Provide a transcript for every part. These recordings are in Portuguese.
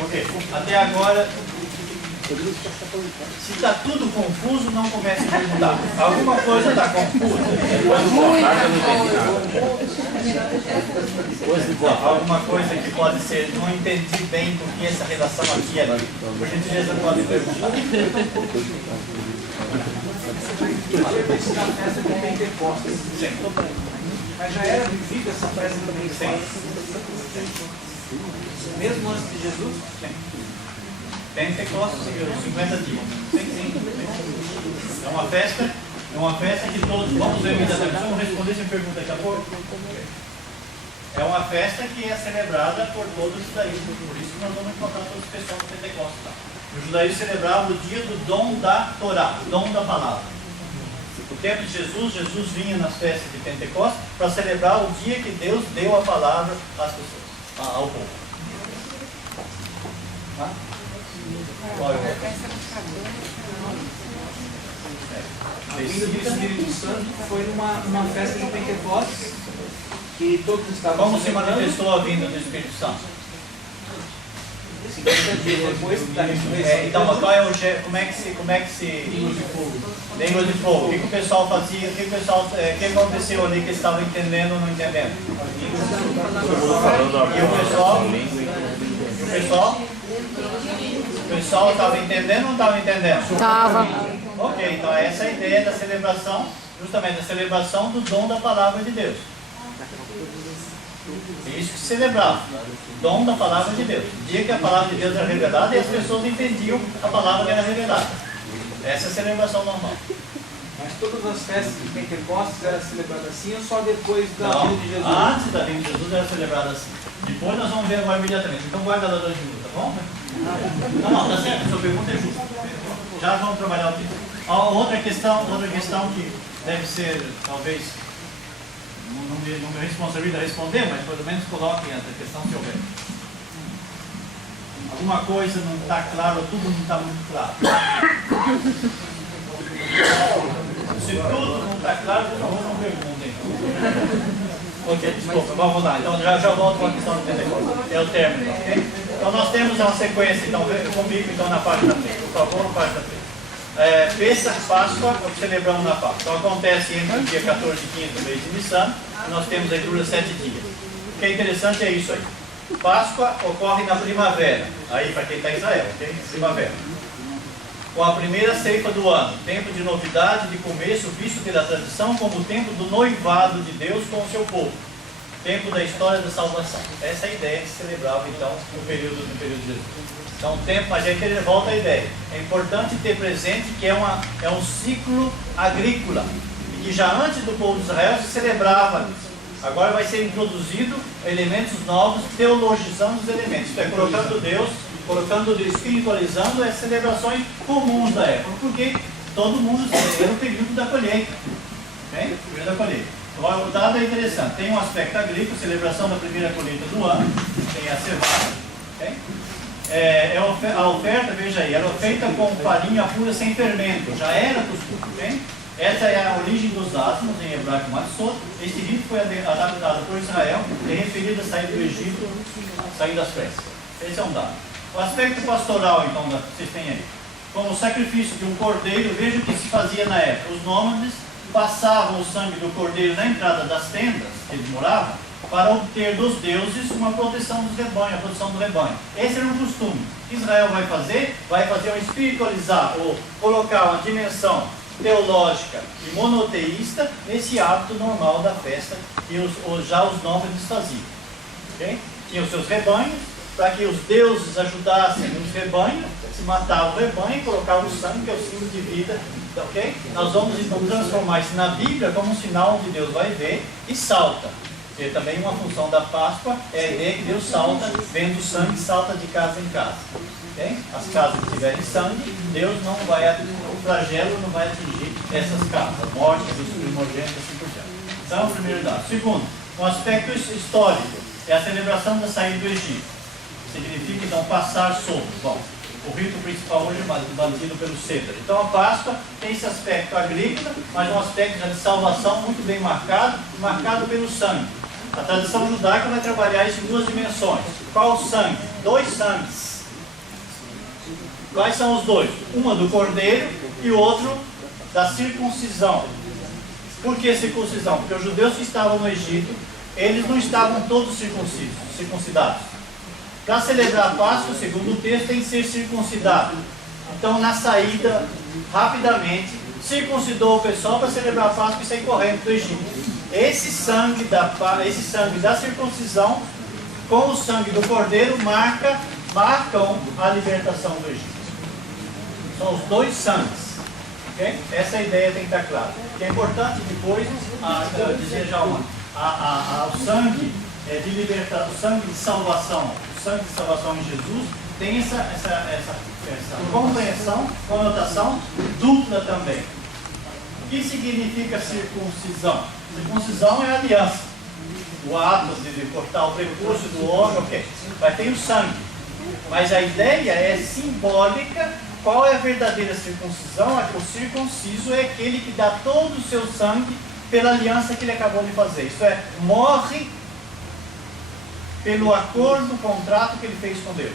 Ok, até agora, se está tudo confuso, não comece a perguntar. Alguma coisa está confusa? Alguma coisa que pode ser, não entendi bem porque essa relação aqui é ali. Por gentileza, pode perguntar. Na festa de Pentecostes. Sim. Mas já era vivida essa festa de Pentecostes? Mesmo antes de Jesus? Sim. Pentecostes, 50 dias. Sim. É uma festa que todos, vamos ver imediatamente, vamos responder essa pergunta daqui a pouco. É uma festa que é celebrada por todo o judaísmo, por isso que nós vamos encontrar todos os pessoal do Pentecostes lá. O judaísmo celebrava o dia do dom da Torá, o dom da palavra. No tempo de Jesus vinha nas festas de Pentecostes para celebrar o dia que Deus deu a palavra às pessoas, ao povo. Tá? Qual é o outro? A vinda do Espírito Santo foi numa festa de Pentecostes que todos estavam Como se manifestou a vinda do Espírito Santo? 50 dias depois da ressurreição. Então, qual é o como é que se Línguas de fogo. língua de fogo? O que o pessoal fazia? O que aconteceu ali que eles estavam entendendo ou não entendendo? E o pessoal estava entendendo ou não estava entendendo? Estava. Ok, então essa é a ideia da celebração, justamente a celebração do dom da palavra de Deus. É isso que se celebrava, o dom da palavra de Deus. O dia que a palavra de Deus era revelada e as pessoas entendiam a palavra que era revelada. Essa é a celebração normal. Mas todas as festas de Pentecostes eram celebradas assim ou só depois da Não, vinda de Jesus? antes da vinda de Jesus era celebrada assim. Depois nós vamos ver agora imediatamente. Então guarda a data de justo, tá bom? Não, tá certo, a sua pergunta é justa. Já vamos trabalhar o texto. Outra questão que deve ser, talvez, não me responsabilidade responder, mas pelo menos coloquem essa questão se houver. Alguma coisa não está claro, tudo não está muito claro. Se tudo não está claro, por favor, não perguntem. Ok, desculpa, vamos lá. Então já volto para a questão do Pentecostes. É o término, ok? Então nós temos uma sequência, então comigo então na página 3, por favor, página 3. Pêssach, Páscoa, o que celebramos na Páscoa. Então acontece entre o dia 14 e 15 do mês de Nissan, e nós temos aí dura 7 dias. O que é interessante é isso aí. Páscoa ocorre na primavera, aí para quem está em Israel, ok? Primavera. Com a primeira ceifa do ano, tempo de novidade, de começo, visto pela tradição como o tempo do noivado de Deus com o seu povo. Tempo da história da salvação. Essa é a ideia que se celebrava então no período de Jesus. Então, tempo, mas aí que volta a ideia. É importante ter presente que é um ciclo agrícola. E que já antes do povo de Israel se celebrava isso. Agora vai ser introduzido elementos novos, teologizando os elementos. Isto é, colocando Deus, espiritualizando as celebrações comuns da época. Porque todo mundo era o período da colheita. Okay? O período da colheita. Agora, o dado é interessante. Tem um aspecto agrícola, celebração da primeira colheita do ano. Tem a cevada. Okay? A oferta, veja aí, era feita com farinha pura sem fermento, já era costume, bem? Essa é a origem dos asmos, em hebraico matzot. Este rito foi adaptado por Israel e referido a sair do Egito, sair das pressas. Esse é um dado. O aspecto pastoral, então, vocês têm aí. Como o sacrifício de um cordeiro, veja o que se fazia na época. Os nômades passavam o sangue do cordeiro na entrada das tendas que eles moravam, para obter dos deuses uma proteção dos rebanhos, a proteção do rebanho. Esse era um costume. O que Israel vai fazer um espiritualizar, ou colocar uma dimensão teológica e monoteísta nesse hábito normal da festa que já os nômades faziam. Okay? Tinham os seus rebanhos, para que os deuses ajudassem os rebanhos, se matava o rebanho e colocava o sangue, que é o símbolo de vida. Okay? Nós vamos então transformar isso na Bíblia como um sinal onde Deus vai ver e salta. E também uma função da Páscoa é a ideia que Deus salta, vendo o sangue, salta de casa em casa. Okay? As casas que tiverem sangue, Deus não vai, o flagelo não vai atingir essas casas, a morte dos primogênitos e assim por diante. Então, o primeiro dado. Segundo, um aspecto histórico é a celebração da saída do Egito. Significa então passar sobre. Bom, o rito principal hoje é batido pelo Cedro. Então a Páscoa tem esse aspecto agrícola, mas um aspecto já de salvação muito bem marcado pelo sangue. A tradição judaica vai trabalhar isso em duas dimensões. Qual o sangue? Dois sangues. Quais são os dois? Uma do cordeiro e o outro da circuncisão. Por que circuncisão? Porque os judeus que estavam no Egito, eles não estavam todos circuncidados. Para celebrar a Páscoa, segundo o texto, tem que ser circuncidado. Então, na saída, rapidamente, circuncidou o pessoal para celebrar a Páscoa e sair correndo do Egito. Esse sangue da circuncisão com o sangue do cordeiro marcam a libertação do Egito. São os dois sangues. Okay? Essa ideia tem que estar clara. Que é importante depois dizer já o sangue de libertação, o sangue de salvação, em Jesus tem essa compreensão, conotação dupla também. O que significa circuncisão? Circuncisão é aliança. O ato de cortar o prepúcio do homem, ok. Vai ter o sangue. Mas a ideia é simbólica. Qual é a verdadeira circuncisão? O circunciso é aquele que dá todo o seu sangue pela aliança que ele acabou de fazer. Isto é, morre pelo acordo, contrato que ele fez com Deus.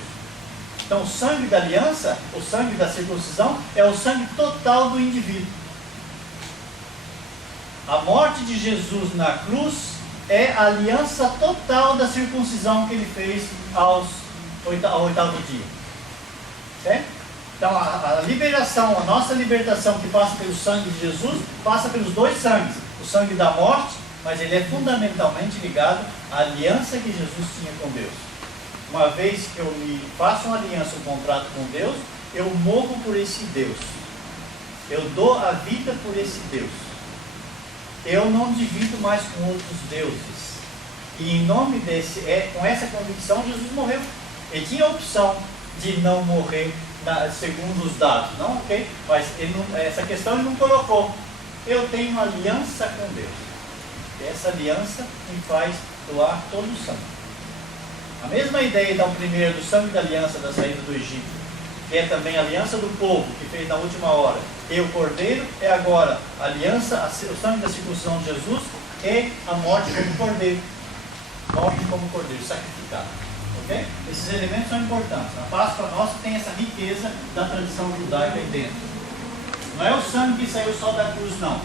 Então o sangue da aliança, o sangue da circuncisão, é o sangue total do indivíduo. A morte de Jesus na cruz é a aliança total da circuncisão que ele fez ao oitavo dia. Certo? Então a liberação, a nossa libertação que passa pelo sangue de Jesus, passa pelos dois sangues. O sangue da morte, mas ele é fundamentalmente ligado à aliança que Jesus tinha com Deus. Uma vez que eu me faço uma aliança, um contrato com Deus, eu morro por esse Deus. Eu dou a vida por esse Deus. Eu não divido mais com outros deuses. E em nome com essa convicção, Jesus morreu. Ele tinha a opção de não morrer segundo os dados, não, ok? Mas essa questão ele não colocou. Eu tenho uma aliança com Deus. E essa aliança me faz doar todo o sangue. A mesma ideia então primeiro do sangue da aliança da saída do Egito, que é também a aliança do povo que fez na última hora, e o cordeiro é agora a aliança, o sangue da circuncisão de Jesus e a morte como cordeiro. Morte como cordeiro, sacrificado. Okay? Esses elementos são importantes. A Páscoa nossa tem essa riqueza da tradição judaica aí dentro. Não é o sangue que saiu só da cruz, não.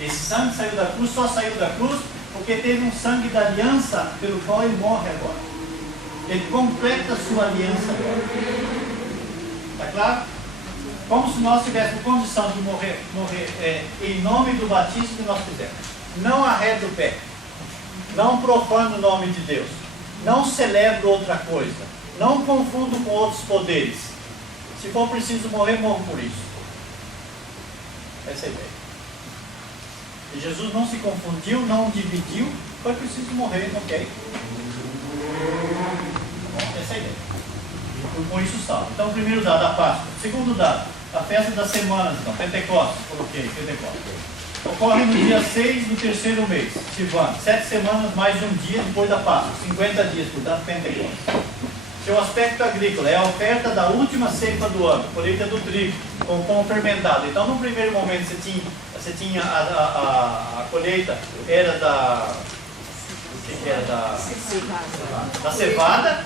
Esse sangue que saiu da cruz só saiu da cruz porque teve um sangue da aliança pelo qual ele morre agora. Ele completa a sua aliança agora. Está claro? Como se nós tivéssemos condição de morrer em nome do batismo que nós fizemos. Não arredo o pé. Não profano o nome de Deus. Não celebro outra coisa. Não confundo com outros poderes. Se for preciso morrer, morro por isso. Essa é a ideia. E Jesus não se confundiu, não dividiu. Foi preciso morrer, ok? Essa é a ideia. Com isso salvo. Então, o primeiro dado, a Páscoa. O segundo dado, a festa das semanas, então, Pentecostes. Coloquei, Pentecostes. Ocorre no dia 6 do terceiro mês, Sivan, 7 semanas mais um dia depois da Páscoa, 50 dias, portanto, Pentecostes. Seu aspecto agrícola é a oferta da última ceifa do ano, colheita do trigo, com pão fermentado. Então, no primeiro momento, você tinha a colheita, era da cevada.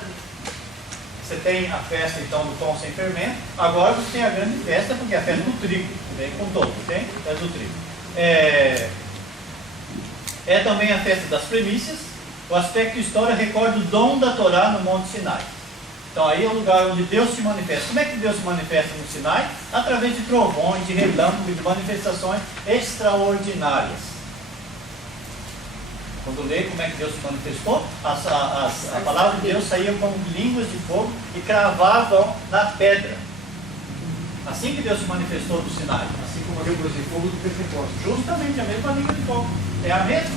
Você tem a festa, então, do pão sem fermento. Agora você tem a grande festa, porque é a festa do trigo, vem com todo, tem? Festa do trigo. É também a festa das primícias. O aspecto histórico recorda o dom da Torá no Monte Sinai. Então aí é o lugar onde Deus se manifesta. Como é que Deus se manifesta no Sinai? Através de trovões, de relâmpagos, de manifestações extraordinárias. Quando lê como é que Deus se manifestou, a palavra de Deus saía como línguas de fogo e cravavam na pedra. Assim que Deus se manifestou no Sinai. Assim como a línguas de fogo do Pentecostes. Justamente a mesma língua de fogo. É a mesma.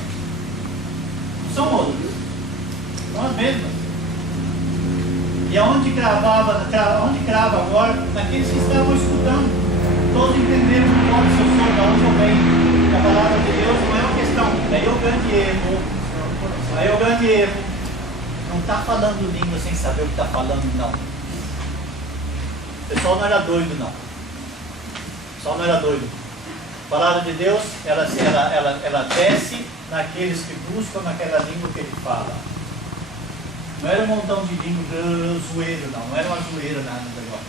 Não são outras. São as mesmas. E aonde crava agora? Naqueles que estavam escutando. Todos entenderam o nome do seu sonho, de onde eu venho. A palavra de Deus não é uma questão. Aí é o grande erro. Aí é o grande erro. Não está falando língua sem saber o que está falando, não. O pessoal não era doido, não. O pessoal não era doido. A palavra de Deus, ela desce naqueles que buscam naquela língua que ele fala. Não era um montão de língua zoeiro, não era uma zoeira nada negócio.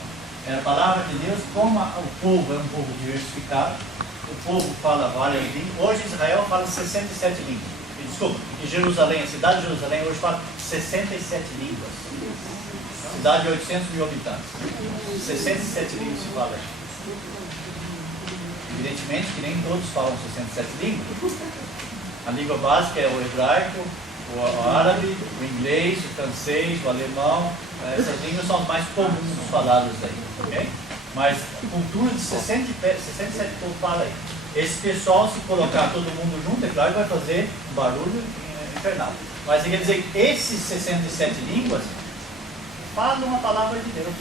Era a palavra de Deus, como o povo é um povo diversificado, o povo fala várias línguas. Hoje Israel fala 67 línguas. Desculpa, em Jerusalém, a cidade de Jerusalém hoje fala 67 línguas. Cidade de 800 mil habitantes. 67 línguas se fala aí. Evidentemente que nem todos falam 67 línguas. A língua básica é o hebraico, o árabe, o inglês, o francês, o alemão. Essas línguas são as mais comuns faladas aí, ok? Mas a cultura de 67 povos fala aí. Esse pessoal, se colocar todo mundo junto, é claro que vai fazer um barulho infernal. Mas quer dizer que esses 67 línguas falam a palavra de Deus,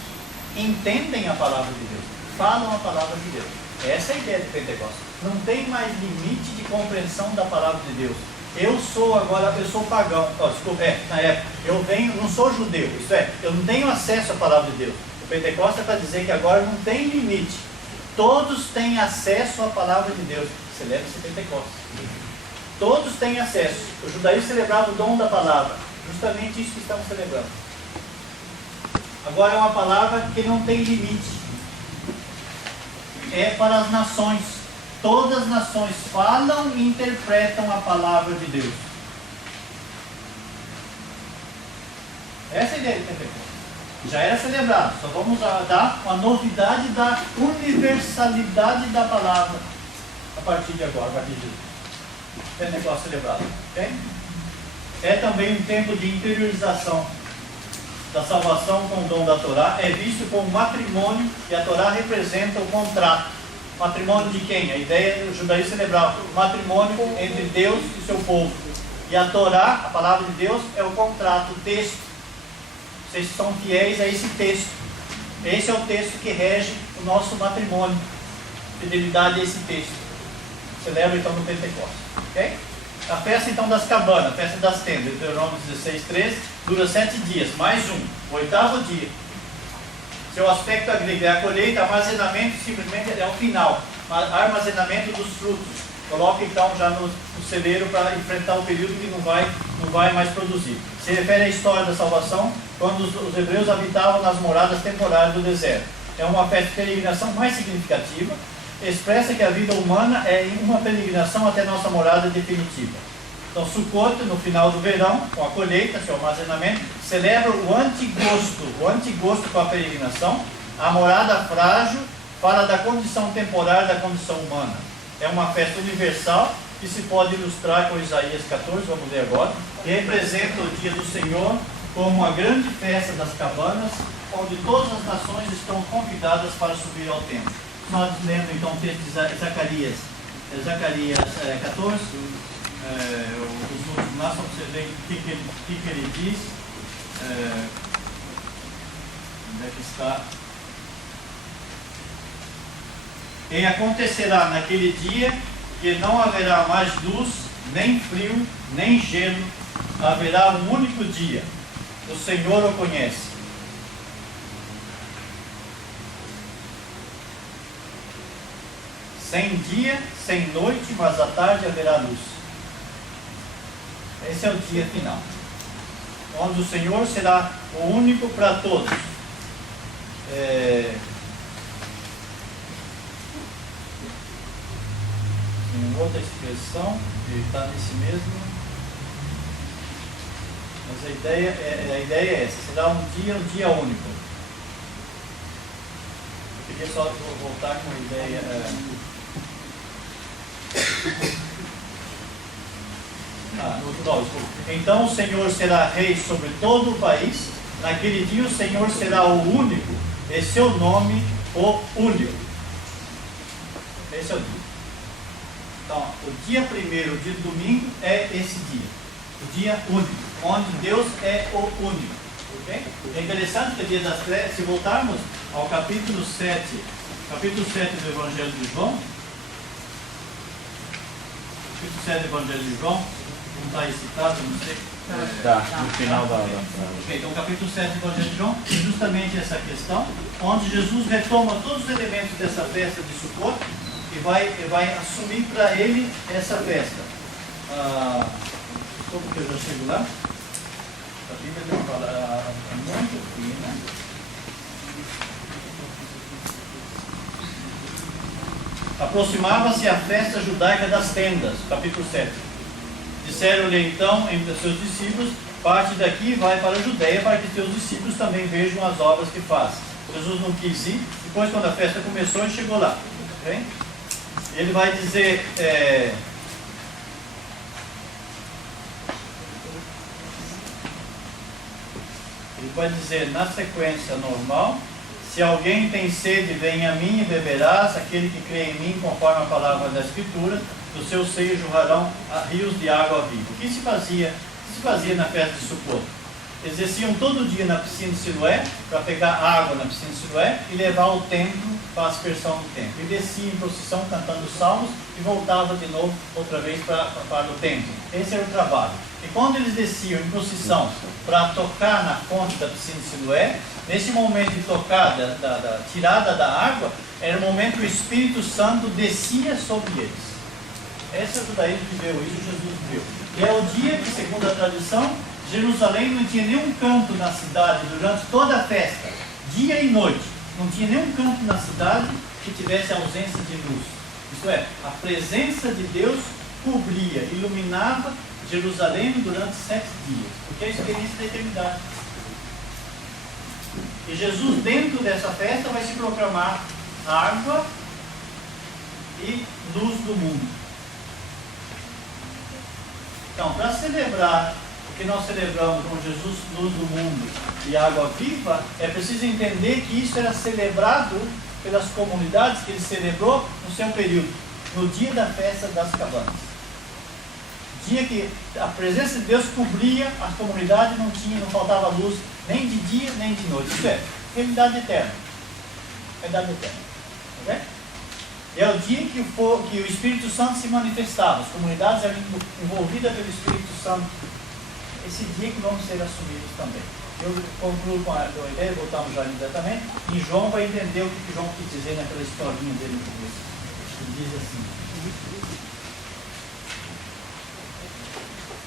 entendem a palavra de Deus, falam a palavra de Deus. Essa é a ideia de Pentecostes. Não tem mais limite de compreensão da palavra de Deus. Eu sou pagão, na época, eu não sou judeu, isto é, eu não tenho acesso à palavra de Deus. O Pentecostes é para dizer que agora não tem limite. Todos têm acesso à palavra de Deus. Celebra-se Pentecostes. Todos têm acesso. O judaísmo celebrava o dom da palavra. Justamente isso que estamos celebrando. Agora é uma palavra que não tem limite. É para as nações. Todas as nações falam e interpretam a palavra de Deus. Essa é a ideia de Pentecostes. Já era celebrado, só vamos dar uma novidade da universalidade da palavra a partir de agora, a partir de Pentecostes celebrado. Okay? É também um tempo de interiorização da salvação com o dom da Torá. É visto como matrimônio e a Torá representa o contrato. Matrimônio de quem? A ideia do judaísmo celebrar matrimônio entre Deus e seu povo. E a Torá, a palavra de Deus, é o contrato, o texto. Vocês são fiéis a esse texto. Esse é o texto que rege o nosso matrimônio. Fidelidade a esse texto. Celebra então no Pentecostes. Okay? A festa então das cabanas, a festa das tendas, Deuteronômio 16:13, dura 7 dias, mais um, o 8º dia. Seu aspecto agrícola é a colheita, armazenamento simplesmente é o final, armazenamento dos frutos. Coloca então já no celeiro para enfrentar o período que não vai mais produzir. Se refere à história da salvação, quando os hebreus habitavam nas moradas temporárias do deserto. É uma festa de peregrinação mais significativa, expressa que a vida humana é uma peregrinação até nossa morada definitiva. Então, Sukkot, no final do verão, com a colheita, seu armazenamento, celebra o antigosto com a peregrinação. A morada frágil fala da condição temporária da condição humana. É uma festa universal que se pode ilustrar com Isaías 14, vamos ler agora, que representa o dia do Senhor como uma grande festa das cabanas, onde todas as nações estão convidadas para subir ao templo. Nós lendo então o texto de Zacarias 14, os últimos lá, só para você ver o que ele diz. Onde é que está? E acontecerá naquele dia que não haverá mais luz, nem frio, nem gelo, haverá um único dia. O Senhor o conhece. Sem dia, sem noite, mas à tarde haverá luz. Esse é o dia final, onde o Senhor será o único para todos. Tem outra expressão que está nesse mesmo, mas a ideia é essa: será um dia único. Eu queria só voltar com a ideia. Então o Senhor será rei sobre todo o país. Naquele dia o Senhor será o único. Esse é o nome, o único. Esse é o dia. Então, o dia primeiro, o dia do domingo, é esse dia. O dia único, onde Deus é o único. Okay? É interessante que o dia das trevas, se voltarmos ao capítulo 7 do Evangelho de João, capítulo 7 do Evangelho de João, não está aí citado, não sei. No final da... Okay, então o capítulo 7 do Evangelho de João é justamente essa questão, onde Jesus retoma todos os elementos dessa festa de Sukkot e vai assumir para ele essa festa. desculpa que eu já chego lá. A Bíblia tem uma palavra muito fina. Aproximava-se a festa judaica das tendas, capítulo 7. Disseram-lhe então entre seus discípulos: parte daqui e vai para a Judeia, para que teus discípulos também vejam as obras que faz. Jesus não quis ir. Depois, quando a festa começou, ele chegou lá. Okay? Ele vai dizer... Ele vai dizer na sequência normal: se alguém tem sede, venha a mim e beberás. Aquele que crê em mim, conforme a palavra da Escritura, do seu seio jorrarão rios de água viva. O que se fazia na festa de Succoth? Eles desciam todo dia na piscina de Siloé para pegar água na piscina de Siloé e levar ao templo para a aspersão do templo. E descia em procissão cantando salmos e voltava de novo outra vez para o templo. Esse era o trabalho. E quando eles desciam em procissão para tocar na fonte da piscina de Siloé, nesse momento de tocar, da tirada da água, era o momento que o Espírito Santo descia sobre eles. Esse é o judaísmo que viu isso, Jesus viu. E é o dia que, segundo a tradição, Jerusalém não tinha nenhum canto na cidade durante toda a festa, dia e noite. Não tinha nenhum canto na cidade que tivesse ausência de luz. Isto é, a presença de Deus cobria, iluminava Jerusalém durante 7 dias, porque é a experiência da eternidade. E Jesus, dentro dessa festa, vai se proclamar água e luz do mundo. Então, para celebrar o que nós celebramos com Jesus, luz do mundo e água viva, é preciso entender que isso era celebrado pelas comunidades que ele celebrou no seu período, no dia da festa das cabanas. Dia que a presença de Deus cobria as comunidades, não faltava luz nem de dia nem de noite. Isso é, realidade eterna. Realidade eterna. Ok? É o dia que o Espírito Santo se manifestava, as comunidades eram envolvidas pelo Espírito Santo. Esse dia que vamos ser assumidos também. Eu concluo com a ideia, voltamos já imediatamente, e João vai entender o que João quis dizer naquela historinha dele no começo. Ele diz assim: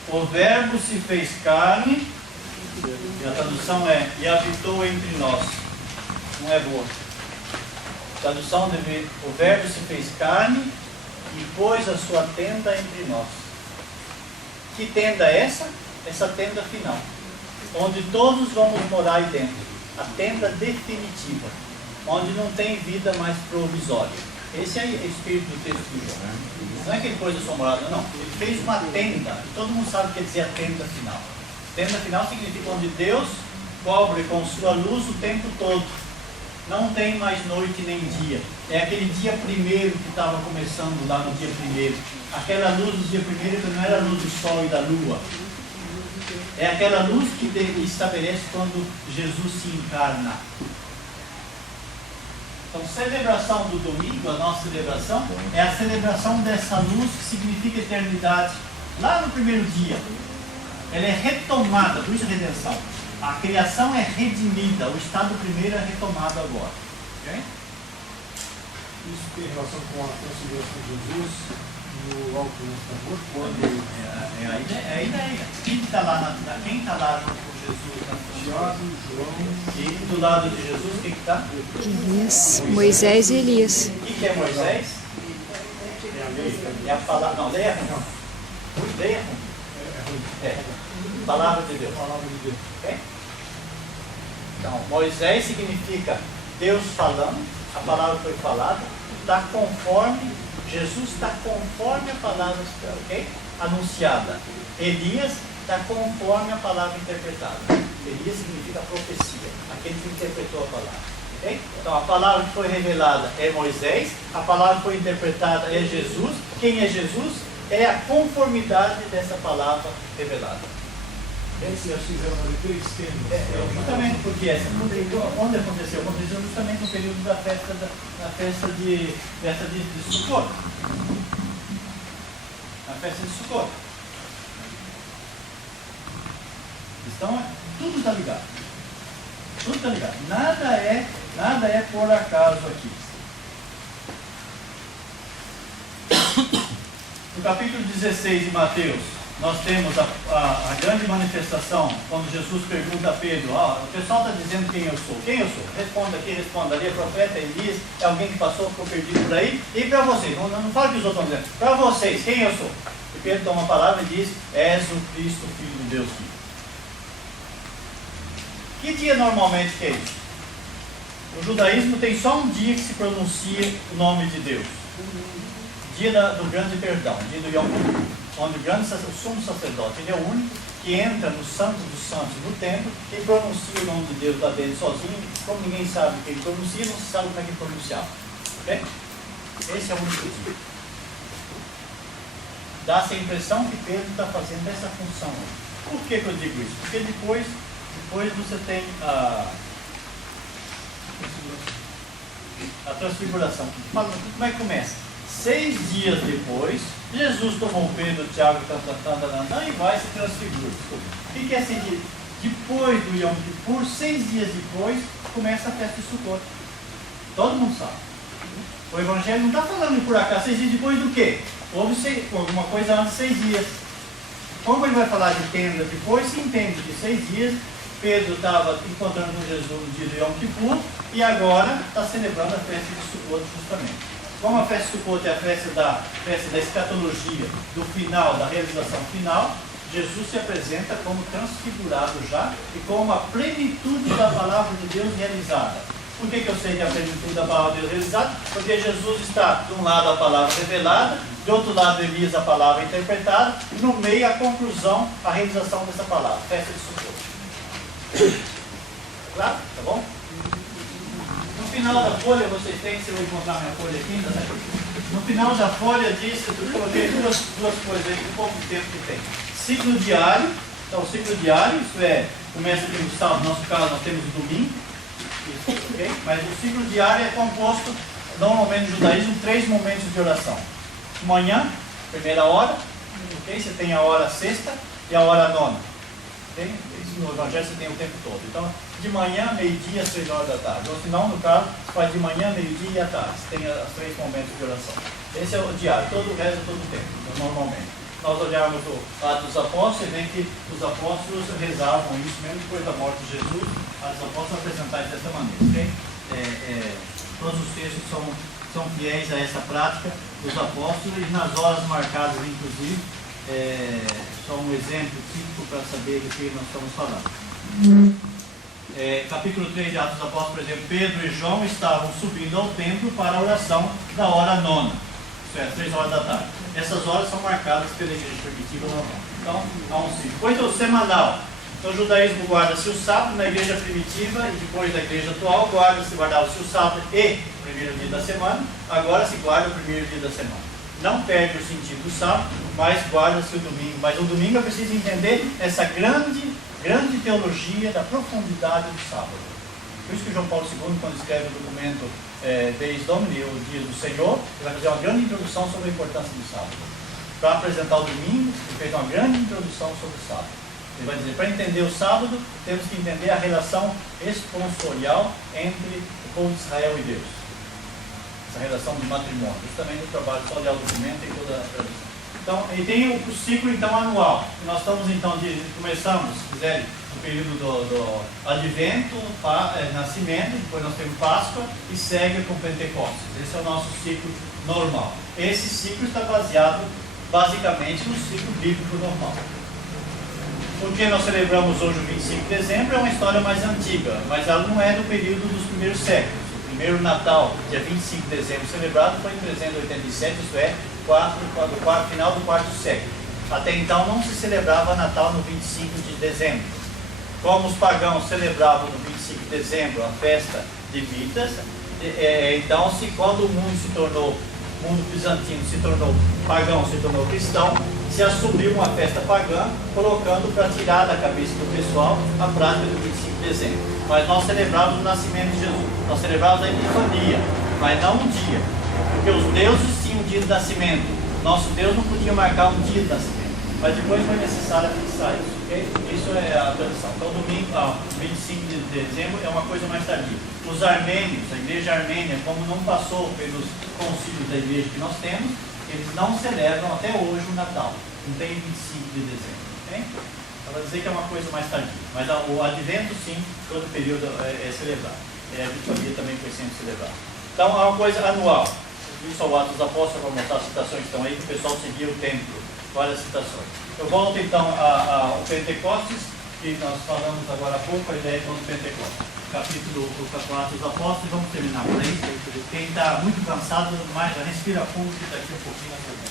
o verbo se fez carne, e a tradução é, e habitou entre nós. Não é boa. A tradução deve, o verbo se fez carne e pôs a sua tenda entre nós. Que tenda é essa? Essa tenda final, onde todos vamos morar aí dentro. A tenda definitiva, onde não tem vida mais provisória. Esse é o espírito do texto de João. Não é que ele pôs a sua morada, não. Ele fez uma tenda. Todo mundo sabe o que quer dizer a tenda final. Tenda final significa onde Deus cobre com sua luz o tempo todo. Não tem mais noite nem dia. É aquele dia primeiro que estava começando lá no dia primeiro. Aquela luz do dia primeiro que não era a luz do sol e da lua. É aquela luz que estabelece quando Jesus se encarna. Então, celebração do domingo, a nossa celebração, é a celebração dessa luz que significa eternidade. Lá no primeiro dia, ela é retomada, por isso a redenção. A criação é redimida, o estado primeiro é retomado agora. Okay? Isso tem relação com a transfiguração de Jesus no alto do quando É a ideia. Quem está lá, quem está lá junto com Jesus? Tiago, João. E do lado de Jesus, quem está? Elias, Moisés e Elias. O que é Moisés? É a palavra. Não, leia. Leia. É. Palavra de Deus. Palavra de Deus. Okay? Então, Moisés significa Deus falando, a palavra foi falada, está conforme, Jesus está conforme a palavra, okay? Anunciada. Elias está conforme a palavra interpretada. Elias significa profecia, aquele que interpretou a palavra. Okay? Então, a palavra que foi revelada é Moisés, a palavra que foi interpretada é Jesus. Quem é Jesus? É a conformidade dessa palavra revelada. Esse já fizeram fazer 3 tendas. Justamente porque onde aconteceu? Aconteceu justamente no período da festa de Succoth. Na festa de Succoth. Então, tudo está ligado. Tudo está ligado. Nada é por acaso aqui. capítulo 16 de Mateus, nós temos a grande manifestação, quando Jesus pergunta a Pedro, o pessoal está dizendo quem eu sou. Quem eu sou? Responda aqui, responda ali, é profeta, Elias, é alguém que passou, ficou perdido por aí. E para vocês, não fala o que os outros estão dizendo, para vocês, quem eu sou? E Pedro toma a palavra e diz, és o Cristo, Filho de Deus vivo. Que dia normalmente que é isso? O judaísmo tem só um dia que se pronuncia o nome de Deus. Dia do grande perdão, dia do Yom Kippur, onde o sumo sacerdote, ele é o único que entra no santo dos santos, no templo, e pronuncia o nome de Deus lá dentro sozinho. Como ninguém sabe o que ele pronuncia, não se sabe como é que ele pronunciava. Okay? Esse é o único dia. Dá-se a impressão que Pedro está fazendo essa função. Por que eu digo isso? Porque depois você tem a transfiguração. Como é que começa? 6 dias depois, Jesus tomou Pedro, Tiago, e vai se transfigura. O que é 6 dias? Depois do Yom Kippur, 6 dias depois, começa a festa de Sukkot. Todo mundo sabe. O Evangelho não está falando por acaso 6 dias depois do quê? Houve alguma coisa antes de 6 dias. Como ele vai falar de tenda depois, se entende que 6 dias Pedro estava encontrando com Jesus no dia do Yom Kippur e agora está celebrando a festa de Sukkot justamente. Como a festa de Sukkot é a festa da escatologia, do final, da realização final, Jesus se apresenta como transfigurado já e como a plenitude da palavra de Deus realizada. Por que eu sei que é a plenitude da palavra de Deus realizada? Porque Jesus está, de um lado, a palavra revelada, de outro lado, Elias, a palavra interpretada, e no meio, a conclusão, a realização dessa palavra, festa de Sukkot. Claro? Tá bom? No final da folha, vocês têm, se eu encontrar minha folha aqui ainda, né? No final da folha diz, eu coloquei duas coisas aí, com pouco tempo que tem. Ciclo diário, então o ciclo diário, isso é, começa aqui no sábado, no nosso caso nós temos o domingo, isso, okay? Mas o ciclo diário é composto, normalmente no judaísmo, 3 momentos de oração. Manhã, primeira hora, okay? Você tem a hora sexta e a hora nona. Okay? Isso no Evangelho você tem o tempo todo. Então, de manhã, meio-dia, às 6 horas da tarde. Ou se não, no caso, você faz de manhã, meio-dia e à tarde. Você tem os 3 momentos de oração. Esse é o diário, todo o resto é todo o tempo, normalmente. Nós olharmos o Atos dos Apóstolos e vemos que os apóstolos rezavam isso mesmo depois da morte de Jesus. Os apóstolos apresentaram dessa maneira. Okay? Todos os textos são fiéis a essa prática dos apóstolos e nas horas marcadas, inclusive, só um exemplo típico para saber do que nós estamos falando. Capítulo 3 de Atos dos Apóstolos, por exemplo, Pedro e João estavam subindo ao templo para a oração da hora nona, isso é, às 3 horas da tarde. Essas horas são marcadas pela igreja primitiva normal. Então, há um ciclo. Depois o semanal. Então, o judaísmo guarda-se o sábado na igreja primitiva e depois da igreja atual guardava-se o sábado e o primeiro dia da semana. Agora se guarda o primeiro dia da semana. Não perde o sentido do sábado, mas guarda-se o domingo. Mas o domingo é preciso entender essa grande teologia da profundidade do sábado. Por isso que João Paulo II, quando escreve o documento Deis Domini, o Dia do Senhor, ele vai fazer uma grande introdução sobre a importância do sábado. Para apresentar o domingo, ele fez uma grande introdução sobre o sábado. Ele vai dizer, para entender o sábado, temos que entender a relação esponsorial entre o povo de Israel e Deus. Essa relação de matrimônio. Isso também no trabalho só de documento e toda a tradução. Então, e tem o ciclo então anual. Nós estamos então, começamos, se quiserem, no período do Advento, Nascimento, depois nós temos Páscoa e segue com Pentecostes. Esse é o nosso ciclo normal. Esse ciclo está baseado basicamente no ciclo bíblico normal. Porque nós celebramos hoje o 25 de dezembro, é uma história mais antiga, mas ela não é do período dos primeiros séculos. O primeiro Natal, dia 25 de dezembro, celebrado foi em 387, isso é, final do quarto século. Até então não se celebrava Natal no 25 de dezembro. Como os pagãos celebravam no 25 de dezembro a festa de Vitas, então quando o mundo bizantino se tornou pagão, se tornou cristão, se assumiu uma festa pagã, colocando para tirar da cabeça do pessoal a prática do 25 de dezembro. Mas nós celebrávamos o nascimento de Jesus, nós celebrávamos a Epifania, mas não um dia, porque os deuses tinham um dia de nascimento, nosso Deus não podia marcar um dia de nascimento, mas depois foi necessário fixar isso, ok? Isso é a tradição. Então, domingo, 25 de dezembro é uma coisa mais tardia. Os armênios, a igreja armênia, como não passou pelos concílios da igreja que nós temos, Eles não celebram até hoje o Natal. Não tem 25 de dezembro. Okay? Ela vai dizer que é uma coisa mais tardia. Mas o Advento, sim, todo período é celebrado. A Vitória também foi sempre celebrado. Então, é uma coisa anual. Isso ao Atos dos Apóstolos, para mostrar as citações que estão aí, que o pessoal seguia o templo. Várias citações. Eu volto então ao Pentecostes, que nós falamos agora há pouco, a ideia do Pentecostes. Capítulo 4 dos Apóstolos, vamos terminar por aí. Quem está muito cansado, mais já respira fundo, que daqui a pouquinho nós vamos.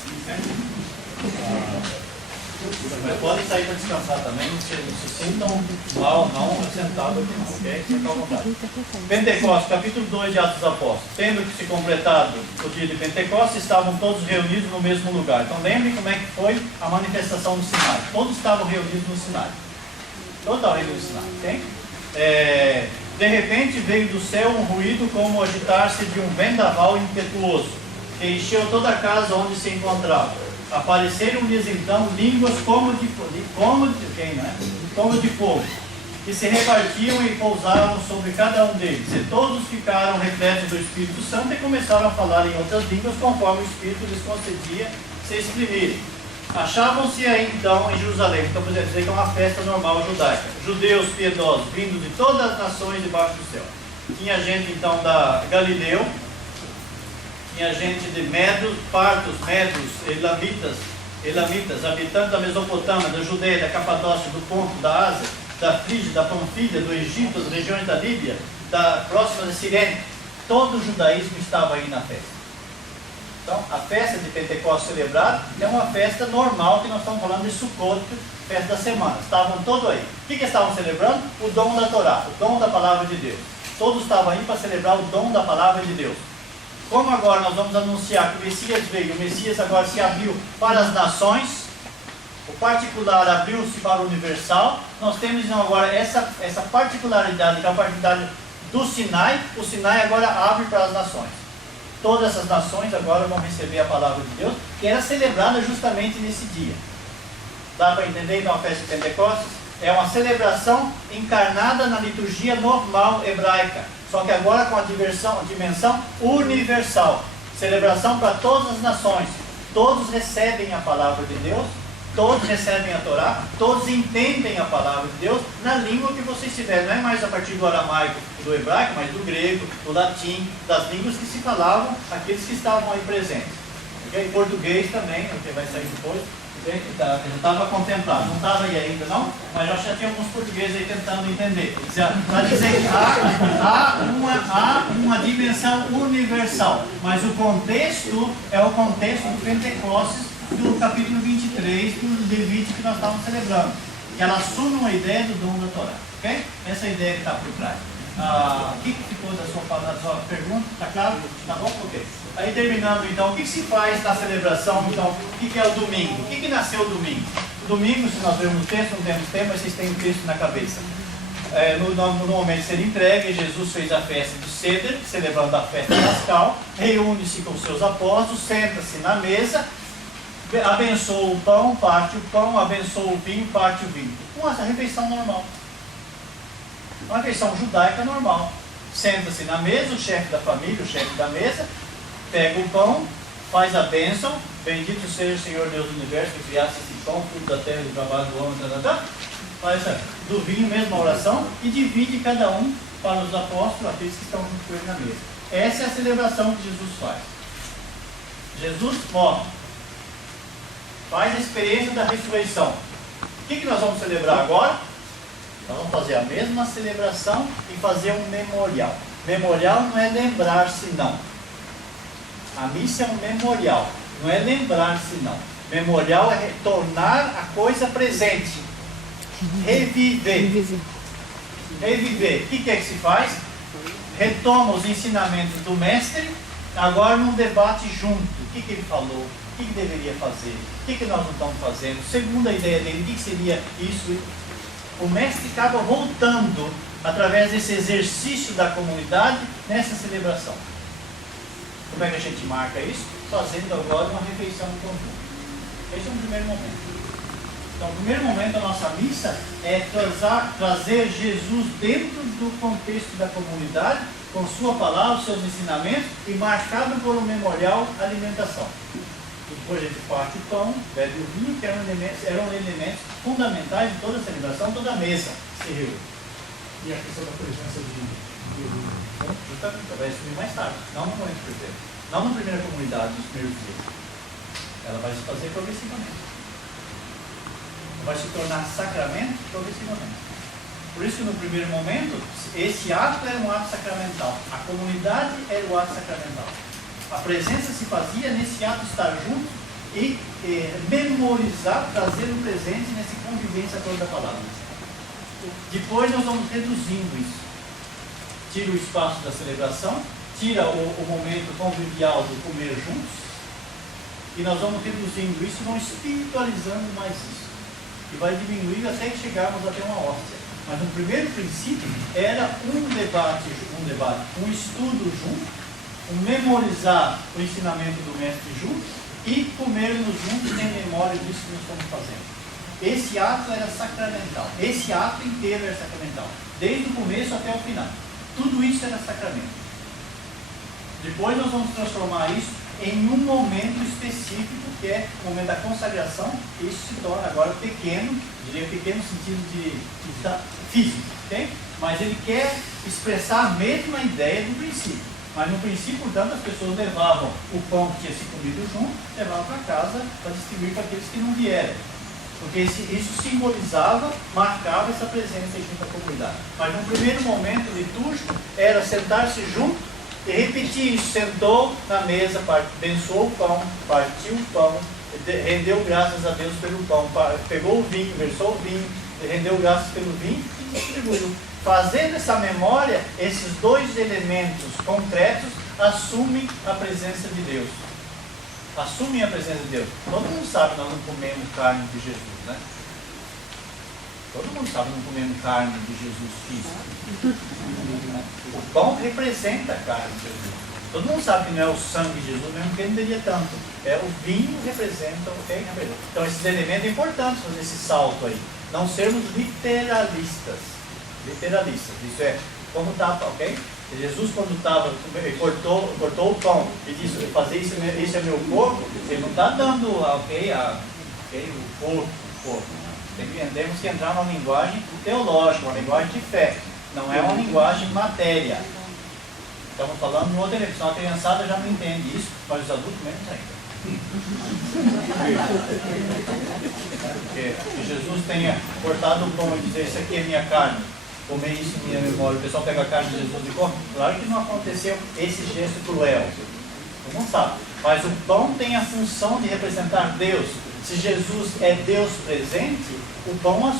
Mas podem sair para descansar também, não se sintam mal, não sentados aqui não, ok? Fica à vontade. Pentecostes, capítulo 2 de Atos dos Apóstolos. Tendo que se completado o dia de Pentecostes, estavam todos reunidos no mesmo lugar. Então lembrem como é que foi a manifestação no Sinai. Todos estavam reunidos no Sinai. Todos estavam reunidos no Sinai, ok? De repente veio do céu um ruído como o agitar-se de um vendaval impetuoso, que encheu toda a casa onde se encontrava. Apareceram-lhes então línguas como de fogo, que se repartiam e pousaram sobre cada um deles. E todos ficaram repletos do Espírito Santo e começaram a falar em outras línguas, conforme o Espírito lhes concedia se exprimirem. Achavam-se aí então em Jerusalém, então podemos dizer que é uma festa normal judaica. Judeus piedosos, vindos de todas as nações debaixo do céu. Tinha gente então da Galileu, tinha gente de Medos, Partos, Medos, Elamitas, habitantes da Mesopotâmia, da Judeia, da Capadócia, do Ponto, da Ásia, da Frígia, da Panfilha, do Egito, das regiões da Líbia, da próxima de Cirene. Todo o judaísmo estava aí na festa. Então, a festa de Pentecostes celebrada é uma festa normal, que nós estamos falando de Sukkot, festa da semana. Estavam todos aí. O que estavam celebrando? O dom da Torá, o dom da palavra de Deus. Todos estavam aí para celebrar o dom da palavra de Deus. Como agora nós vamos anunciar que o Messias veio, o Messias agora se abriu para as nações, o particular abriu-se para o universal, nós temos então agora essa particularidade, que é a particularidade do Sinai. O Sinai agora abre para as nações. Todas essas nações agora vão receber a palavra de Deus, que era celebrada justamente nesse dia. Dá para entender então a festa de Pentecostes? É uma celebração encarnada na liturgia normal hebraica, só que agora com a dimensão universal. Celebração para todas as nações. Todos recebem a palavra de Deus, todos recebem a Torá, todos entendem a palavra de Deus na língua que vocês tiverem. Não é mais a partir do aramaico e do hebraico, mas do grego, do latim, das línguas que se falavam, aqueles que estavam aí presentes. Okay? Português também, que vai sair depois. Okay? Já estava contemplado, não estava aí ainda não, mas já tinha alguns portugueses aí tentando entender. Para dizer que há uma dimensão universal, mas o contexto é o contexto do Pentecostes, do capítulo 23 do Levítico que nós estávamos celebrando, que ela assume uma ideia do dom da Torá, ok? Essa é a ideia que está por trás. O que ficou da sua pergunta? Está claro? Está bom? Ok. Aí terminando então, o que se faz na celebração? Então, o que é o domingo? O que nasceu o domingo? O domingo, se nós vermos o texto, não temos tempo, mas vocês têm o texto na cabeça. No momento de ser entregue, Jesus fez a festa do Seder, celebrando a festa pascal, reúne-se com seus apóstolos, senta-se na mesa, abençoa o pão, parte o pão, abençoa o vinho, parte o vinho. Uma refeição normal. Uma refeição judaica normal. Senta-se na mesa, o chefe da família, o chefe da mesa, pega o pão, faz a bênção, bendito seja o Senhor Deus do Universo, que criasse esse pão, fruto da terra e do trabalho do homem, faz do vinho mesmo a oração e divide cada um para os apóstolos, aqueles que estão junto com ele na mesa. Essa é a celebração que Jesus faz. Jesus morre. Faz a experiência da ressurreição. O que nós vamos celebrar agora? Nós vamos fazer a mesma celebração e fazer um memorial. Memorial não é lembrar-se, não. A missa é um memorial, não é lembrar-se, não. Memorial é retornar a coisa presente. Reviver. Reviver. O que é que se faz? Retoma os ensinamentos do mestre, agora num debate junto. O que ele falou? O que deveria fazer? O que nós não estamos fazendo? Segundo a ideia dele, o que seria isso? O mestre acaba voltando, através desse exercício da comunidade, nessa celebração. Como é que a gente marca isso? Fazendo agora uma refeição em conjunto. Esse é o primeiro momento. Então, o primeiro momento da nossa missa é trazer Jesus dentro do contexto da comunidade, com sua palavra, seus ensinamentos, e marcado por um memorial alimentação. O Depois a gente parte o pão, bebe o vinho, que eram elementos fundamentais de toda a celebração, toda a mesa se reúne. E a questão da presença de Então, justamente, ela vai assumir mais tarde, não no momento primeiro. Não na primeira comunidade, nos primeiros dias. Ela vai se fazer progressivamente. Ela vai se tornar sacramento progressivamente. Por isso que no primeiro momento, esse ato era um ato sacramental. A comunidade era o ato sacramental. A presença se fazia nesse ato estar junto e memorizar, trazer o presente nessa convivência toda da palavra. Depois nós vamos reduzindo isso. Tira o espaço da celebração, tira o momento convivial do comer juntos, e nós vamos reduzindo isso e vamos espiritualizando mais isso. E vai diminuindo até que chegarmos até uma hóstia. Mas no primeiro princípio era um debate, um estudo junto, um memorizar o ensinamento do mestre junto e comermos juntos em memória disso que nós estamos fazendo. Esse ato era sacramental. Esse ato inteiro era sacramental. Desde o começo até o final. Tudo isso era sacramento. Depois nós vamos transformar isso em um momento específico, que é o momento da consagração. Isso se torna agora pequeno, diria pequeno no sentido de físico, ok? Mas ele quer expressar a mesma ideia do princípio. Mas no princípio, portanto, as pessoas levavam o pão que tinha se comido junto, levavam para casa para distribuir para aqueles que não vieram. Porque isso simbolizava, marcava essa presença junto à comunidade. Mas no primeiro momento litúrgico, era sentar-se junto e repetir isso. Sentou na mesa, abençoou o pão, partiu o pão, rendeu graças a Deus pelo pão, pegou o vinho, versou o vinho, rendeu graças pelo vinho e distribuiu. Fazendo essa memória, esses dois elementos concretos assumem a presença de Deus. Assumem a presença de Deus. Todo mundo sabe que nós não comemos carne de Jesus, né? Todo mundo sabe que não comemos carne de Jesus físico. O pão representa a carne de Jesus. Todo mundo sabe que não é o sangue de Jesus, mesmo que ele não teria tanto. O vinho representa, ok? Então esses elementos é importante fazer esse salto aí. Não sermos literalistas. Isso é, como estava, ok? Jesus, quando cortou o pão e disse, fazer isso é meu corpo, ele não está dando, o corpo. Temos que entrar numa linguagem teológica, uma linguagem de fé. Não é uma linguagem de matéria. Estamos falando de outra eleição. A criançada já não entende isso, mas os adultos menos ainda. Que Jesus tenha cortado o pão e dizer, isso aqui é minha carne, comer isso em minha memória, o pessoal pega a carne de Jesus e come. Claro que não aconteceu esse gesto cruel, todo mundo sabe, mas o pão tem a função de representar Deus. Se Jesus é Deus presente, o pão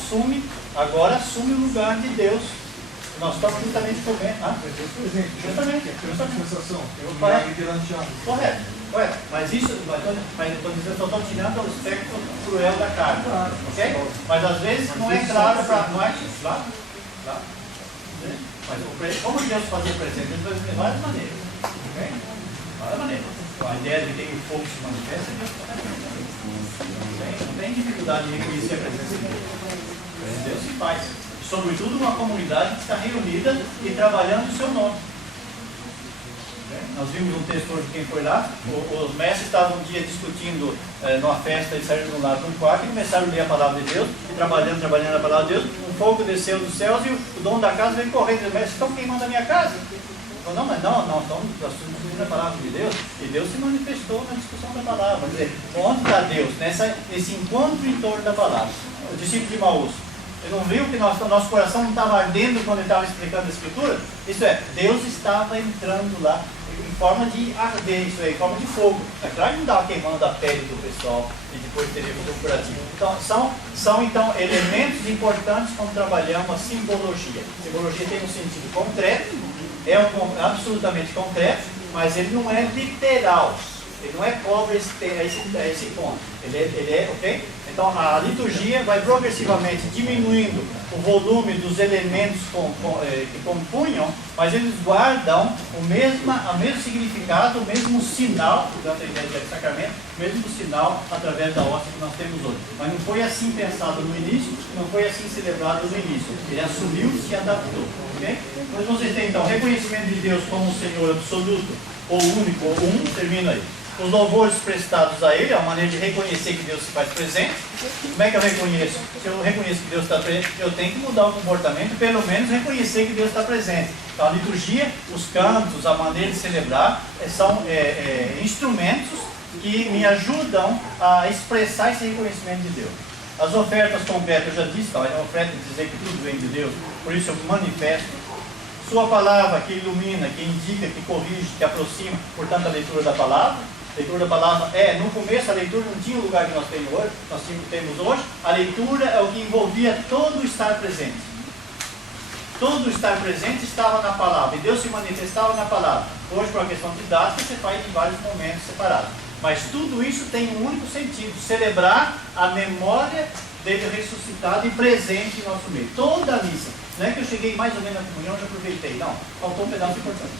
agora assume o lugar de Deus. Nós estamos justamente comendo. Justamente. Correto. Mas isso, eu só estou tirando o aspecto cruel da carne. Ok? Mas às vezes não é claro para nós. Claro. Mas como Deus fazia presente? Deus fazia de várias maneiras. Ok? Várias maneiras. A ideia de que o fogo se manifesta, Deus não tem dificuldade de reconhecer a presença de Deus. Deus se faz. Sobretudo uma comunidade que está reunida e trabalhando o seu nome. Nós vimos um texto hoje de quem foi lá, os mestres estavam um dia discutindo numa festa, e saíram de um lado de um quarto e começaram a ler a palavra de Deus, e trabalhando a palavra de Deus, um fogo desceu dos céus e o dono da casa veio correndo e disse, mestre, estão queimando a minha casa? Falou, não, estamos discutindo a palavra de Deus, e Deus se manifestou na discussão da palavra. Quer dizer, onde está Deus? Nesse encontro em torno da palavra. O discípulo de Maús, ele não viu que nosso coração não estava ardendo quando ele estava explicando a Escritura? Isso é, Deus estava entrando lá em forma de arder, isso é, em forma de fogo. É claro que não estava queimando a pele do pessoal e depois teria que ter um curativo. Então, são então elementos importantes quando trabalhamos a simbologia. A simbologia tem um sentido concreto, absolutamente concreto, mas ele não é literal. Ele não é pobre a esse ponto. Ele é, ok? Então a liturgia vai progressivamente diminuindo o volume dos elementos que compunham, mas eles guardam o mesmo significado, o mesmo sinal, portanto a ideia de sacramento, o mesmo sinal através da hóstia que nós temos hoje. Mas não foi assim pensado no início, não foi assim celebrado no início. Ele assumiu e se adaptou. Okay? Mas vocês têm então reconhecimento de Deus como um Senhor absoluto, ou único, ou um, termina aí. os louvores prestados a Ele, é uma maneira de reconhecer que Deus se faz presente. Como é que eu reconheço? Se eu reconheço que Deus está presente, eu tenho que mudar o comportamento, pelo menos reconhecer que Deus está presente. Então a liturgia, os cantos, a maneira de celebrar, são instrumentos que me ajudam a expressar esse reconhecimento de Deus. As ofertas concretas, eu já disse, é uma oferta de dizer que tudo vem de Deus, por isso eu manifesto. Sua palavra que ilumina, que indica, que corrige, que aproxima, portanto a leitura da palavra. A leitura da palavra no começo a leitura não tinha o lugar que nós temos hoje. A leitura é o que envolvia todo o estar presente. Todo o estar presente estava na palavra, e Deus se manifestava na palavra. Hoje, por uma questão didática, você faz em vários momentos separados. Mas tudo isso tem um único sentido: celebrar a memória dele ressuscitado e presente em nosso meio. Toda a missa. Não é que eu cheguei mais ou menos na comunhão e já aproveitei. Não, faltou um pedaço importante.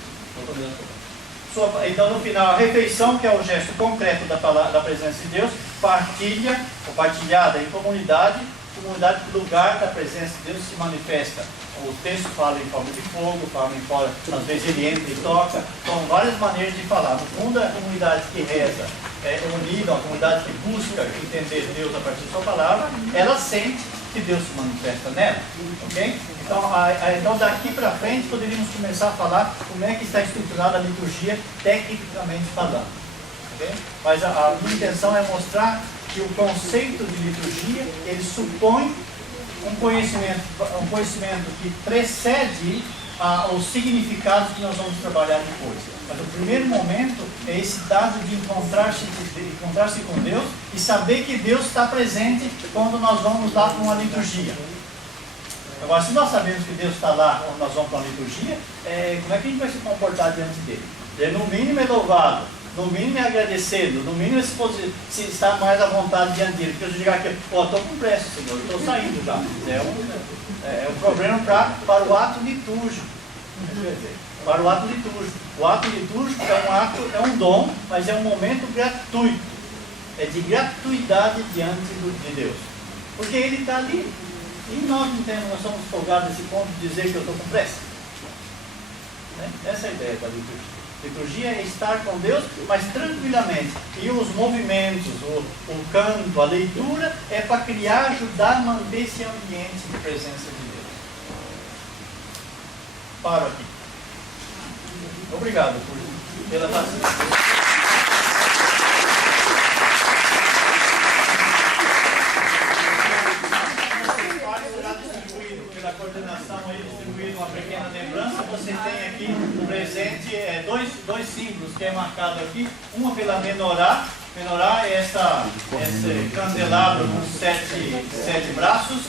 Então, no final, a refeição, que é o gesto concreto da presença de Deus, compartilhada em comunidade lugar da presença de Deus se manifesta. O texto fala em forma de fogo, fala em forma, às vezes ele entra e toca. São várias maneiras de falar. No fundo, a comunidade que reza é unida, a comunidade que busca entender Deus a partir da sua palavra, ela sente que Deus se manifesta nela. Ok? Então daqui para frente poderíamos começar a falar como é que está estruturada a liturgia tecnicamente falando. Okay? Mas a minha intenção é mostrar que o conceito de liturgia, ele supõe um conhecimento que precede os significados que nós vamos trabalhar depois. Mas o primeiro momento é esse dado de encontrar-se com Deus e saber que Deus está presente quando nós vamos lá para uma liturgia. Agora, se nós sabemos que Deus está lá quando nós vamos para uma liturgia, como é que a gente vai se comportar diante dele? Ele, no mínimo, é louvado, no mínimo, é agradecendo, no mínimo, se está mais à vontade diante dele. Porque eu digo aqui, estou com pressa, Senhor, estou saindo já. É um problema para o ato litúrgico. Para o ato litúrgico. O ato litúrgico é um dom, mas é um momento gratuito. É de gratuidade diante de Deus. Porque Ele está ali. E nós somos folgados nesse ponto de dizer que eu estou com pressa. Essa é a ideia da liturgia. Liturgia é estar com Deus, mas tranquilamente. E os movimentos, o canto, a leitura, é para ajudar a manter esse ambiente de presença de Deus. Paro aqui. Obrigado pela paciência. Pela coordenação aí distribuído uma pequena lembrança. Você tem aqui no presente dois símbolos que é marcado aqui. Uma pela menorá. Menorá é esse candelabro com sete braços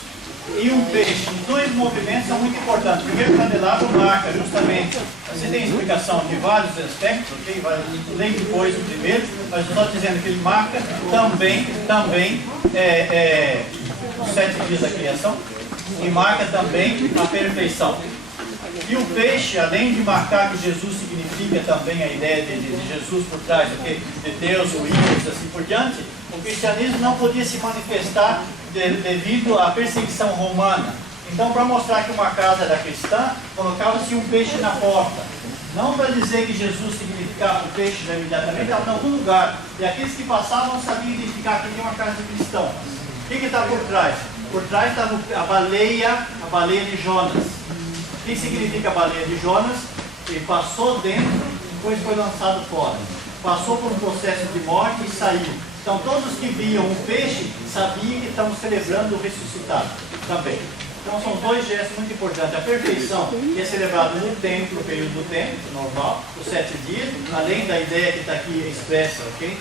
e um peixe. Os dois movimentos são muito importantes. O primeiro candelabro marca justamente, você tem explicação de vários aspectos, ok? Leia depois o primeiro, mas eu estou dizendo que ele marca também os 7 dias da criação e marca também a perfeição. E o peixe, além de marcar que Jesus significa também a ideia de Jesus por trás, okay? De Deus, o Íris, assim por diante, o cristianismo não podia se manifestar devido à perseguição romana. Então, para mostrar que uma casa era cristã, colocava-se um peixe na porta. Não para dizer que Jesus significava o peixe imediatamente, estava em algum lugar. E aqueles que passavam sabiam identificar que tinha uma casa de cristão. O que está por trás? Por trás estava a baleia de Jonas. O que significa a baleia de Jonas? Ele passou dentro, depois foi lançado fora. Passou por um processo de morte e saiu. Então todos que viam o peixe sabiam que estamos celebrando o ressuscitado também. Então são dois gestos muito importantes. A perfeição, que é celebrado no templo, no período do templo, normal, os 7 dias, além da ideia que está aqui expressa, ok?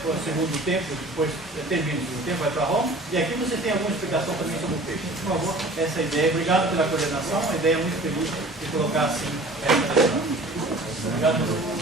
Por segundo tempo, depois termina o segundo tempo, vai para Roma. E aqui você tem alguma explicação também sobre o peixe. Por favor, essa ideia. Obrigado pela coordenação, uma ideia muito feliz de colocar assim essa questão. Obrigado.